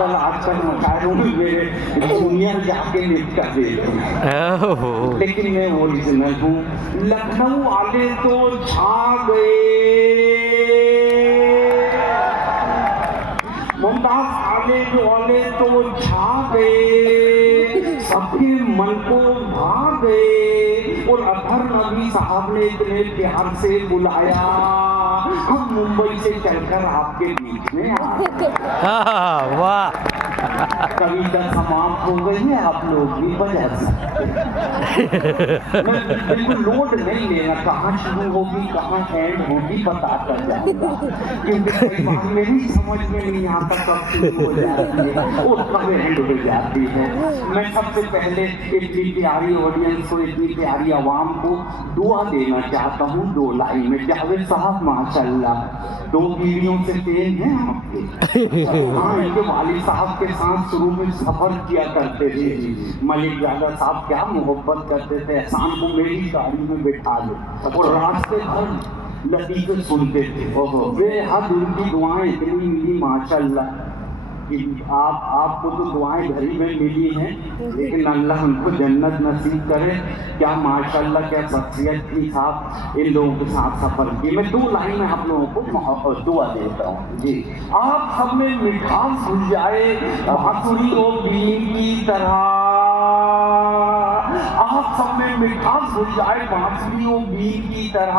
आजकल मशायरों में मेरे दुनिया जाके लिफ्ट कर देते हैं, लेकिन मैं ओरिजिनल हूँ। लखनऊ वाले तो छा गए, मुमताज वाले तो छा गए, सबके मन को भा गए। और अतहर नबी साहब ने इतने प्यार से बुलाया, हम मुंबई से चलकर आपके बीच में आए। वाह, कविता समाप्त हो गई है, आप लोग भी बजा सकते हैं। मैं बिल्कुल लोड नहीं लेना, कहाँ शुरू होगी कहाँ एंड होगी पता कर जाऊंगा, क्योंकि कई बार मेरी समझ में नहीं आता कब शुरू हो जाती है और कब एंड हो जाती है। मैं सबसे पहले इतनी प्यारी ऑडियंस को, इतनी प्यारी आवाम को दुआ देना चाहता हूँ 2 लाइन में। जावेद साहब माशाल्लाह 2 पीढ़ियों से तेज हैं आपके। हाँ, इनके वालिद साहब के साथ शुरू में सफर किया करते थे। मलिक जादा साहब क्या मोहब्बत करते थे, एहसान को मेरी गाड़ी में बैठा दे और रास्ते भर लतीफ़े सुनते थे। ओहो, बेहद उनकी दुआएं इतनी मिली माशाल्लाह कि आपको तो दुआएं घरी में मिली हैं, लेकिन अल्लाह उनको जन्नत नसीब करे। क्या माशाल्लाह, क्या शख्सियत थी साहब, इन लोगों के साथ सफर की। मैं 2 लाइन में आप लोगों को दुआ देता हूँ जी। आप सब में मिठास घुल जाए बांसुरी और बीन की तरह, आप सब में मिठास घुल जाए बांसुरी और बीन की तरह।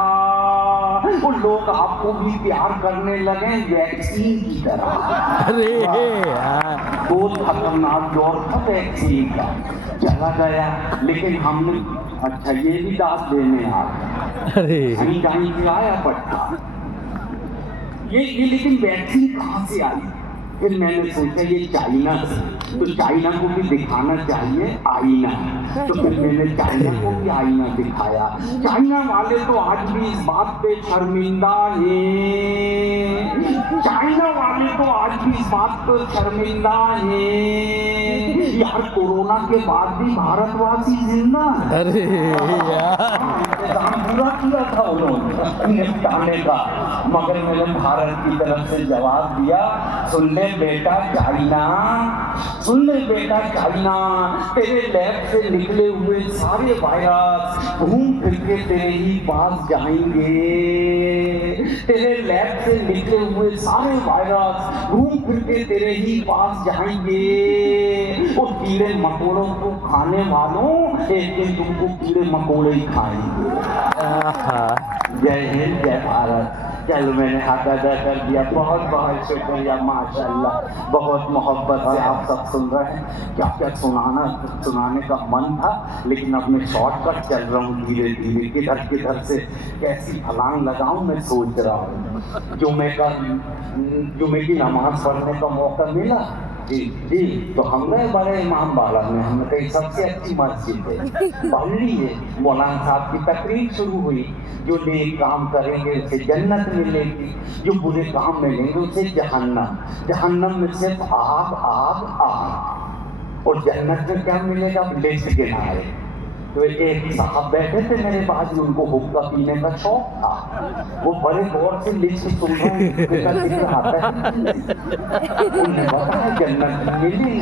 और लोग आपको भी प्यार करने लगे वैक्सीन की तरह। अरे बहुत खतरनाक दौर था वैक्सीन का, चला गया, लेकिन हमने अच्छा ये भी दाद देने आ गए। अरे कहीं से आया पट्टा ये लेकिन वैक्सीन कहाँ से आई? फिर मैंने सोचा ये चाइना से, तो चाइना को भी दिखाना चाहिए आईना, तो फिर मैंने चाइना को भी आईना दिखाया। चाइना वाले तो आज भी इस बात पे शर्मिंदा हैं, चाइना वाले तो आज भी इस बात पर शर्मिंदा हैं यार, कोरोना के बाद भी भारतवासी जिंदा है। अरे इंतजाम पूरा किया था उन्होंने निपटाने का, मगर मैंने भारत की तरफ से जवाब दिया, सुन ले बेटा चाइना, सुन ले बेटा चाइना, तेरे लैब से निकले हुए सारे वायरस घूम फिर के तेरे ही पास जाएंगे। तेरे लैब से निकले हुए सारे वायरस घूम फिर के तेरे ही पास जाएंगे। और कीड़े मकोड़ों को खाने वालों एक दिन तुमको कीड़े मकोड़े ही खाएंगे। जय हिंद, जय भारत। चलो मैंने हाथ अदा कर दिया, बहुत बहुत शुक्रिया माशाल्लाह, बहुत मोहब्बत से आप सब सुन रहे हैं। क्या क्या सुनाने का मन था, लेकिन अब मैं शॉर्टकट चल रहा हूँ धीरे धीरे, किधर किधर से कैसी फलांग लगाऊं मैं सोच रहा हूँ। जुमे की नमाज पढ़ने का मौका मिला जी जी, तो हम गए बड़े इमाम बाड़ा में, हमने कही सबसे अच्छी मस्जिद है, पढ़ लीजिए। मौलाना साहब की तकरीर शुरू हुई, जो नेक काम करेंगे उसे जन्नत मिलेगी, जो बुरे काम मिलेंगे उसे जहन्नम, जहन्नम में सिर्फ आग आग आग, और जन्नत में क्या मिलेगा लिस्ट गिनाए। तो एक साहब बैठे थे मेरे पास, उनको हुक्का पीने का शौक था, वो बड़े गौर से लिस्ट सुन रहे हैं। उन्हें बताया जन्नत मिलेगी,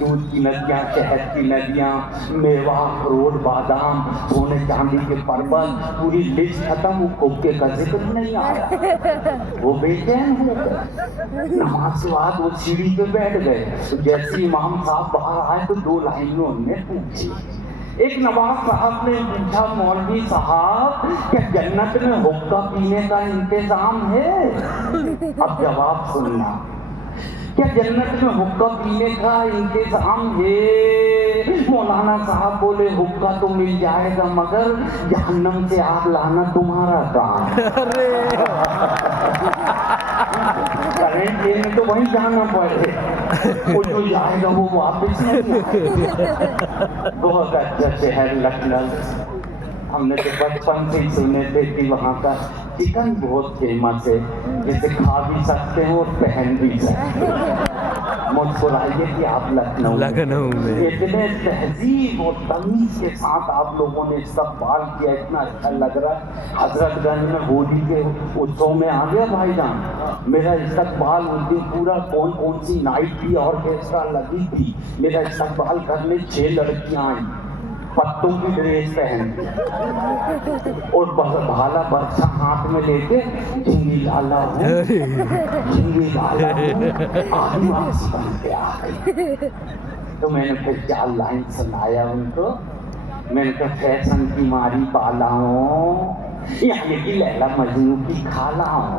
दूध की नदियाँ, शहद की नदियाँ, मेवा, अखरोट, बादाम, सोने चांदी के पर्वत, पूरी लिस्ट खत्म, वो हुक्के का जिक्र नहीं आया। वो बेचैन हो गए। नमाज के बाद वो सीढ़ी पे बैठ गए, तो जैसे इमाम साहब बाहर आए तो 2 लाइनों उनने पूछी। एक नवाब साहब ने पूछा, मौलवी साहब क्या जन्नत में हुक्का पीने का इंतजाम है? अब जवाब सुनना, क्या जन्नत में हुक्का पीने का इंतजाम है? मौलाना साहब बोले हुक्का तो मिल जाएगा, मगर जहन्नम से आग लाना तुम्हारा काम। करंट लेने तो वहीं जाना पड़े, वो जो जाएगा वो वापस नहीं आएगा। बहुत अच्छा शहर लखनऊ, हमने तो बचपन से ही सुने थे कि वहाँ का चिकन बहुत फेमस है, जिसे खा भी सकते हो और पहन भी सकते हो। मुस्कुराइए कि आप लखनऊ में इतने तहजीब और तमीज के साथ आप लोगों ने इस्तकबाल किया, इतना अच्छा लग रहा है। हजरतगंज में होली के उत्सव में आ गया भाईजान, मेरा इस्तकबाल उस दिन पूरा कौन सी नाइट थी, ऑर्केस्ट्रा लगी थी, मेरा इस्तकबाल करने 6 लड़कियां आई, पत्तों की ड्रेस पहन और भाला बरछा हाथ में लेके झिंगी लाला आदिवासी बन के आ गई। तो मैंने फिर 4 लाइन सुनाया उनको, मैंने कहा फैशन की मारी बालाओं, यानी कि लैला मजनू की खालाओं,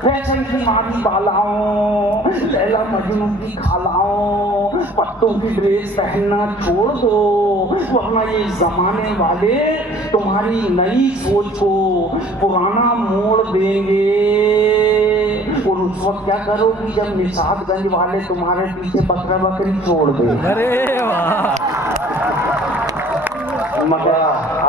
फैशन की मारी बालाओं, लैला मजनू की खालाओं, पत्तों की ड्रेस पहनना छोड़ दो, वरना ये जमाने वाले तुम्हारी नई सोच को पुराना मोड़ देंगे। और उस वक्त क्या करोगी जब निशादगंज वाले तुम्हारे पीछे बकरा बकरी छोड़ दे। अरे वाह, मगर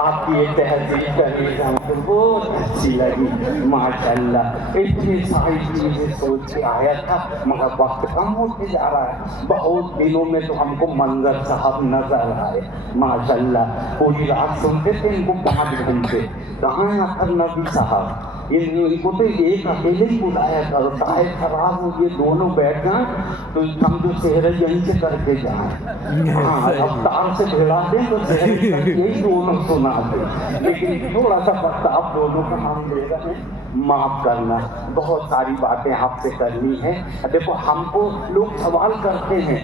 आपकी ये तहजीब करीब हमको बहुत अच्छी लगी माशाल्लाह। इतनी सारी चीजें सोच के आया था, मगर वक्त कम होते जा रहा है। बहुत दिनों में तो हमको मंजर साहब नजर आए माशाल्लाह, पूरी रात सुनते थे इनको 5 घंटे। कहाँ है अखर नबी साहब, इनको तो एक अकेले ही बुलाया करो, ताहे खराब हो ये दोनों बैठ जाए तो हम जो सेहरा यहीं से करके जाए। हाँ, अब तार से भिड़ा दें तो सेहरा यही दोनों सुना दे, लेकिन थोड़ा सा वक्त आप दोनों का हम ले रहे हैं, माफ करना। बहुत सारी बातें आपसे करनी है। देखो हमको लोग सवाल करते हैं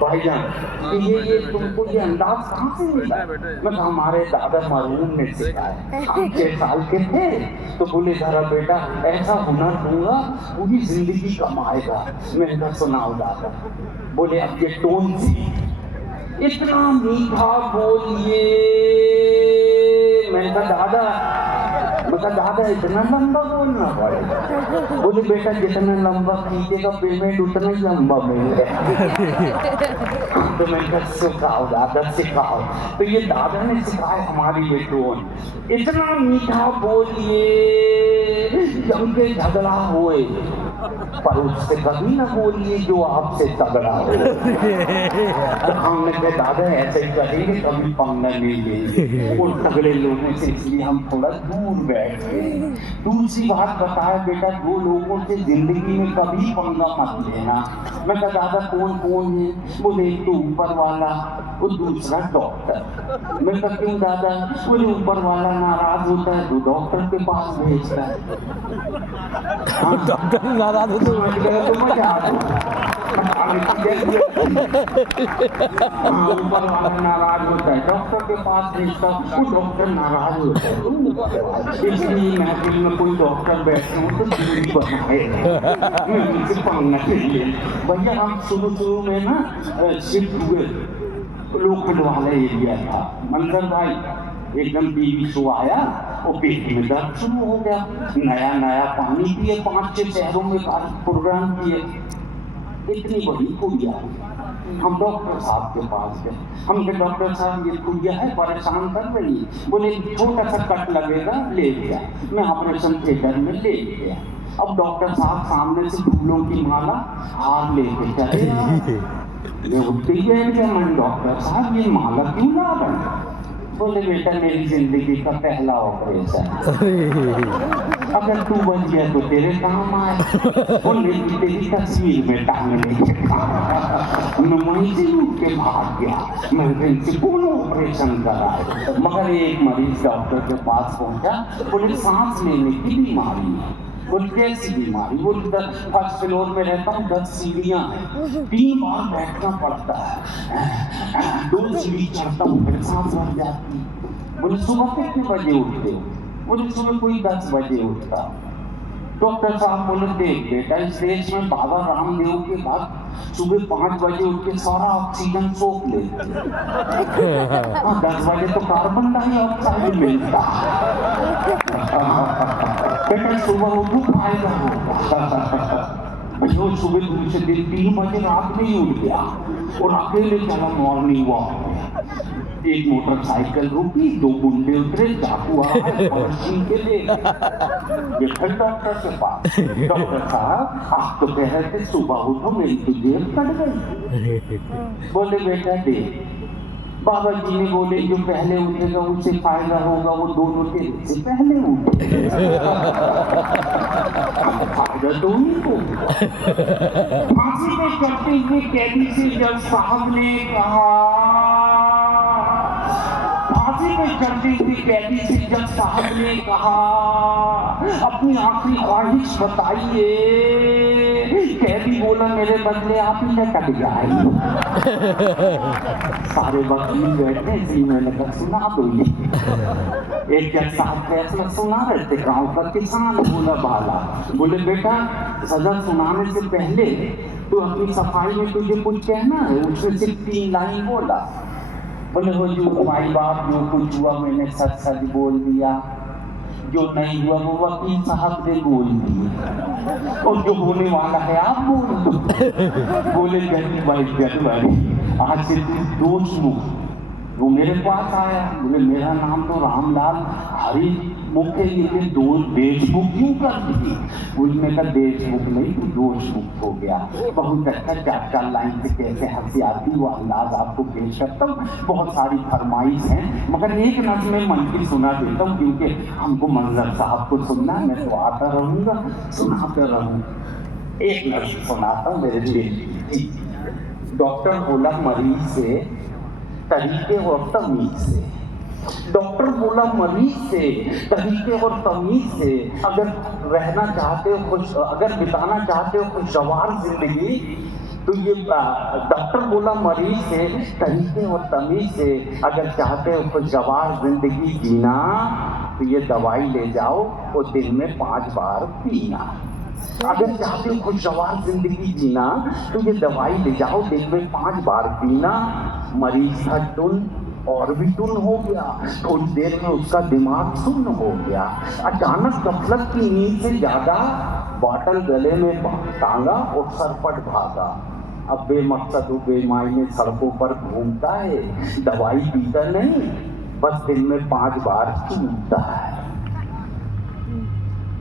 भाईजान कि ये तुमको ये अंदाज कहाँ से मिला? मतलब हमारे दादा मरहूम ने सिखाया। हम 6 साल के थे तो बोले जरा बेटा ऐसा हुनर दूंगा पूरी जिंदगी कमाएगा। मैंने कहा सुनाओ दादा। बोले अब ये टोन सी इतना मीठा बोलिए। मैंने कहा दादा इतना लंबा बोलना पड़ेगा। बोले बेटा जितना लंबा खींचेगा पेमेंट उतना ही लंबा मिलेगा। तो मैंने कहा सिखाओ दादा सिखाओ। तो ये दादा ने सिखाया हमारी ये टोन, इतना मीठा बोलिए जम के झगड़ा होए, पर उससे कभी ना बोलिए जो आपसे तगड़ा हो। तो हमने कहा दादा ऐसे ही करेंगे कभी पंगा नहीं लेंगे उन तगड़े लोगों से, इसलिए हम थोड़ा दूर बैठ गए। दूसरी बात बताया बेटा 2 लोगों से जिंदगी में कभी पंगा मत लेना। मैं कहा दादा कौन है? बोले एक तो ऊपर वाला और दूसरा डॉक्टर। मैं कहा क्यों दादा? बोले ऊपर वाला नाराज होता है तो डॉक्टर के पास भेजता है। डॉक्टर नाराज होते ऊपर वाला नाराज होता है डॉक्टर के पास भेजता, वो डॉक्टर नाराज होता है। इसलिए महफिल में कोई डॉक्टर बैठे हो तो दूरी बनाए, मैं उनसे पंगा नहीं ले। भैया हम शुरू में ना शिफ्ट हुए लोकल वाला एरिया था, मंदिर भाई एकदम बीवी सो आया और पेट में दर्द शुरू हो गया। नया पानी पिए, 5-6 शहरों में प्रोग्राम किए, इतनी बड़ी खुदिया। हम डॉक्टर साहब के पास गए। हम कहे डॉक्टर साहब ये खुदिया है परेशान कर रही है। बोले छोटा सा कट लगेगा, ले गया। मैं ऑपरेशन थिएटर में ले गया। अब डॉक्टर साहब सामने से फूलों की माला हार लेके चले। मैं उठते ही बैठ गया। मैं डॉक्टर साहब ये माला क्यों ला रहे? बोले बेटा मेरी जिंदगी का पहला ऑपरेशन, अगर तू बच गया तो तेरे काम आए, और नहीं तेरी तस्वीर में टांगने के काम। मैं वहीं से उठ के भाग गया। मैंने इनसे कौन ऑपरेशन कराए? मगर एक मरीज डॉक्टर के पास पहुंचा, बोले सांस लेने की बीमारी है। बोले कैसी बीमारी? बोले 1st फ्लोर में रहता हूँ, 10 सीढ़ियाँ हैं, 3 बार बैठना पड़ता है, 2 सीढ़ी चढ़ता हूँ फिर सांस भर जाती। बोले सुबह कितने बजे उठते हो? बोले सुबह कोई 10 बजे उठता। डॉक्टर साहब बोले देख बेटा इस देश में बाबा रामदेव के बाद सुबह 5 बजे उठ के सारा ऑक्सीजन सोख लेते। 10 बजे तो कार्बन डाइऑक्साइड मिलता। बेटा सुबह उठो फायदा होगा। जो सुबह दूसरे दिन 3 बजे रात में ही उठ गया और अकेले चला मॉर्निंग वॉक। एक मोटरसाइकिल रुकी, 2 गुंडे उतरे, चाकू आए, पर्ची के लिए ये फिर डॉक्टर के पास। डॉक्टर साहब आप तो कह रहे थे सुबह उठो मेरी तो जेब कट गई। बोले बेटा देख, बाबा जी ने बोले जो पहले उठेगा उससे फायदा होगा, वो दोनों तेरे से पहले उठे। फायदा तो उन्हीं को। फांसी पे चढ़ते हुए कैदी से जज साहब ने कहा, फांसी पे चढ़ते हुए कैदी से जज साहब ने कहा, अपनी आखिरी ख्वाहिश बताइए। कैदी बोला मेरे बदले आप ही कट जाए। सारे वकील बैठे थी, मैंने कहा सुना दो ये। एक जज साहब फैसला सुना रहे थे, गांव का किसान बोला भाला, बोले बेटा सजा सुनाने से पहले तो अपनी सफाई में तुझे कुछ कहना है। उसने सिर्फ 3 लाइन बोला। बोले हुजूर माई बाप जो कुछ हुआ मैंने सच सच बोल दिया, जो नहीं हुआ वो वकील साहब ने बोल दिए, और जो होने वाला है आप बोल दो। बोले जज भाई आज से तू दोष मुक्त। वो मेरे पास आया, बोले मेरा नाम तो रामलाल हरी मुक्त है, लेकिन देशमुख क्यों कर दी? उसने कहा देशमुख नहीं, तू दोष मुक्त हो गया। बहुत अच्छा 4 लाइन से कैसे हंसी आती वो अंदाज आपको पेश करता हूँ। बहुत सारी फरमाइश हैं, मगर एक नज़्म में मन की सुना देता हूँ, क्योंकि हमको मंजर साहब को सुनना, मैं तो आता रहूँगा सुनाता रहूँ। एक नज़्म सुनाता हूँ मेरे लिए। डॉक्टर बोला मरीज से तरीके और तमीज से, डॉक्टर बोला मरीज से तरीके और तमीज से, अगर रहना चाहते हो खुश, अगर बिताना चाहते हो खुशगवार जिंदगी तो ये डॉक्टर बोला मरीज से तरीके और तमीज से, अगर चाहते हो खुशगवार जिंदगी जीना तो ये दवाई ले जाओ और दिन में 5 बार पीना। अगर चाहते हो खुशगवार जिंदगी जीना तो ये दवाई ले जाओ, दिन में 5 बार पीना। मरीज था टुन और भी टुन हो गया, थोड़ी देर में उसका दिमाग सुन्न हो गया। अचानक गफलत की नींद से जागा, बॉटल गले में टांगा और सरपट भागा। अब बेमकसद बेमायने सड़कों पर घूमता है, दवाई पीता नहीं, बस दिन में 5 बार चूमता है।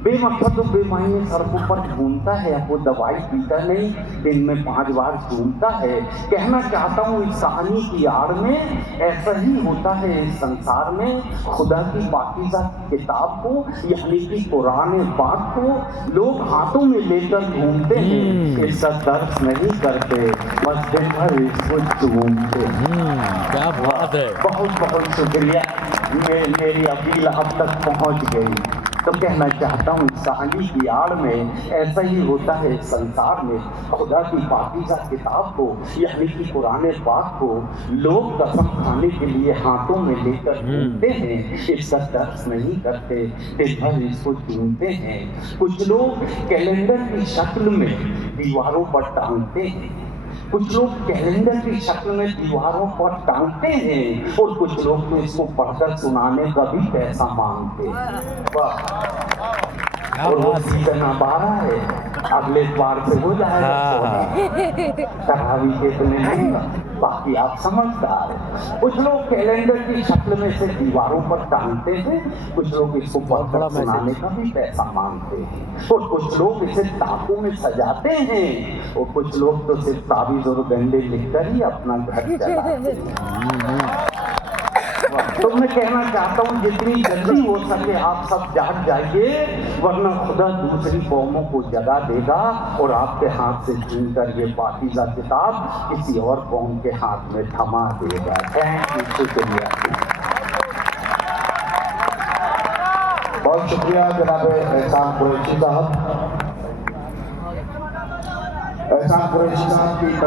बेमकसद बेमायने सड़कों पर घूमता है, अब वो दवाई पीता नहीं, दिन में 5 बार घूमता है। कहना चाहता हूँ इस कहानी की आड़ में ऐसा ही होता है इस संसार में। खुदा की पाकीज़ा किताब को यानी कि कुरान पाक को लोग हाथों में लेकर घूमते हैं, इसका दर्श नहीं करते, बस दिन भर इसको चूमते हैं। क्या बात है। बहुत बहुत शुक्रिया, मेरी अपील अब तक पहुँच गई। तो कहना चाहता हूँ इस कहानी की आड़ में ऐसा ही होता है इस संसार में। खुदा की पाकीज़ा किताब को यानी कि कुरान पाक को लोग कसम खाने के लिए हाथों में लेकर घूमते हैं, इसका दर्श नहीं करते, दिन भर इसको चूमते हैं। कुछ लोग कैलेंडर की शक्ल में दीवारों पर टांगते हैं, कुछ लोग कैलेंडर की शक्ल में दीवारों पर टांगते हैं, और कुछ लोग तो इसको पढ़कर सुनाने का भी पैसा मांगते हैं। और वो सीजन अब आ रहा है, अगले बार से हो जाएगा तरावी के दिन नहीं, बाकी आप समझदार हैं। कुछ लोग कैलेंडर की शक्ल में से दीवारों पर टांगते हैं, कुछ लोग इसको पढ़कर सुनाने का भी पैसा मांगते हैं, और कुछ लोग इसे टापू में सजाते हैं, और कुछ लोग तो सिर्फ ताबीज़ और गंडे लिखकर ही अपना घर चलाते हैं। तो मैं कहना चाहता हूँ जितनी जल्दी हो सके आप सब जाग जाइए, वरना खुदा दूसरी कौमों को जगा देगा और आपके हाथ से छीनकर ये पाकीज़ा किताब किसी और कौम के हाथ में थमा देगा। थैंक यू, शुक्रिया। बहुत शुक्रिया जनाब एहसान कुरैशी साहब। एहसान कुरैशी साहब की